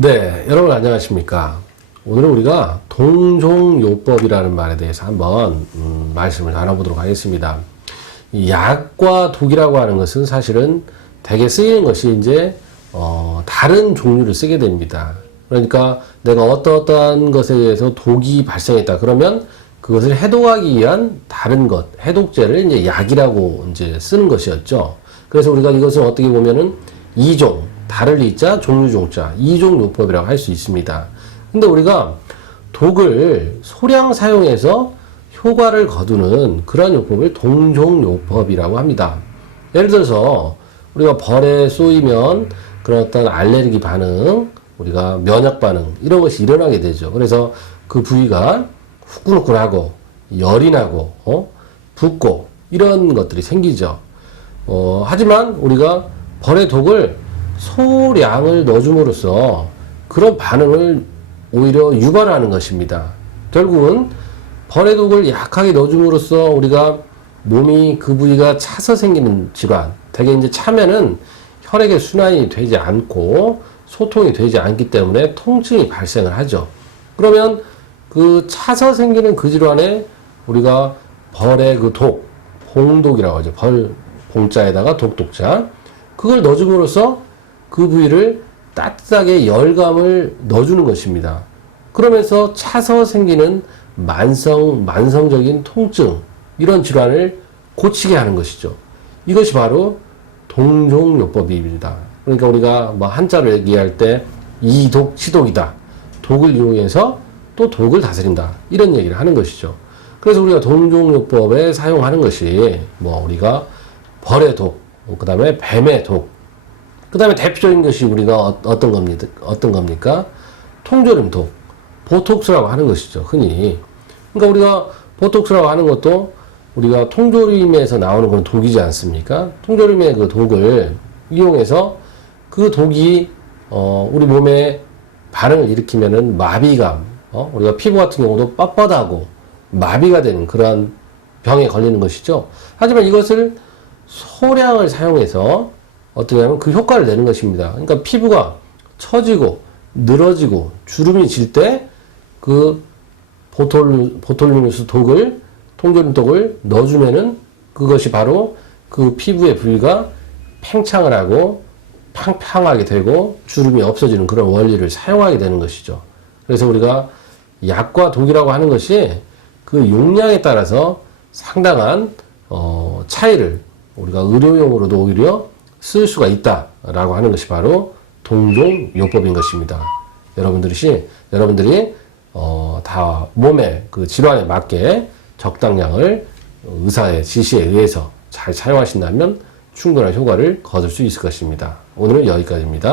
네, 여러분 안녕하십니까. 오늘은 우리가 동종요법이라는 말에 대해서 한번 말씀을 나눠보도록 하겠습니다. 이 약과 독이라고 하는 것은 사실은 대개 쓰이는 것이 이제 다른 종류를 쓰게 됩니다. 그러니까 내가 어떠한 것에 의해서 독이 발생했다 그러면 그것을 해독하기 위한 다른 것, 해독제를 이제 약이라고 이제 쓰는 것이었죠. 그래서 우리가 이것을 어떻게 보면은 이종, 다를 이자, 종류종자, 이종요법이라고 할 수 있습니다. 근데 우리가 독을 소량 사용해서 효과를 거두는 그런 요법을 동종요법이라고 합니다. 예를 들어서 우리가 벌에 쏘이면 그런 어떤 알레르기 반응, 우리가 면역 반응 이런 것이 일어나게 되죠. 그래서 그 부위가 후끈후끈하고 열이 나고 붓고 이런 것들이 생기죠. 하지만 우리가 벌의 독을 소량을 넣어줌으로써 그런 반응을 오히려 유발하는 것입니다. 결국은 벌의 독을 약하게 넣어줌으로써 우리가 몸이 그 부위가 차서 생기는 질환, 대개 이제 차면은 혈액의 순환이 되지 않고 소통이 되지 않기 때문에 통증이 발생을 하죠. 그러면 그 차서 생기는 그 질환에 우리가 벌의 그 독, 봉독이라고 하죠. 벌 봉자에다가 독독자. 그걸 넣어줌으로써 그 부위를 따뜻하게 열감을 넣어주는 것입니다. 그러면서 차서 생기는 만성적인 통증, 이런 질환을 고치게 하는 것이죠. 이것이 바로 동종요법입니다. 그러니까 우리가 뭐 한자를 얘기할 때 이독, 치독이다. 독을 이용해서 또 독을 다스린다. 이런 얘기를 하는 것이죠. 그래서 우리가 동종요법에 사용하는 것이 뭐 우리가 벌의 독, 그 다음에 뱀의 독, 그 다음에 대표적인 것이 우리가 어떤 겁니까? 통조림독, 보톡스라고 하는 것이죠. 흔히. 그러니까 우리가 보톡스라고 하는 것도 우리가 통조림에서 나오는 그런 독이지 않습니까? 통조림의 그 독을 이용해서 그 독이 우리 몸에 반응을 일으키면은 마비감, 우리가 피부 같은 경우도 뻣뻣하고 마비가 되는 그러한 병에 걸리는 것이죠. 하지만 이것을 소량을 사용해서 어떻게 하면 그 효과를 내는 것입니다. 그러니까 피부가 처지고 늘어지고 주름이 질 때 그 보톨리누스 독을, 통조림 독을 넣어주면은 그것이 바로 그 피부의 부위가 팽창을 하고 팡팡하게 되고 주름이 없어지는 그런 원리를 사용하게 되는 것이죠. 그래서 우리가 약과 독이라고 하는 것이 그 용량에 따라서 상당한 차이를 우리가 의료용으로도 오히려 쓸 수가 있다라고 하는 것이 바로 동종요법인 것입니다. 여러분들이 다 몸의 그 질환에 맞게 적당량을 의사의 지시에 의해서 잘 사용하신다면 충분한 효과를 거둘 수 있을 것입니다. 오늘은 여기까지입니다.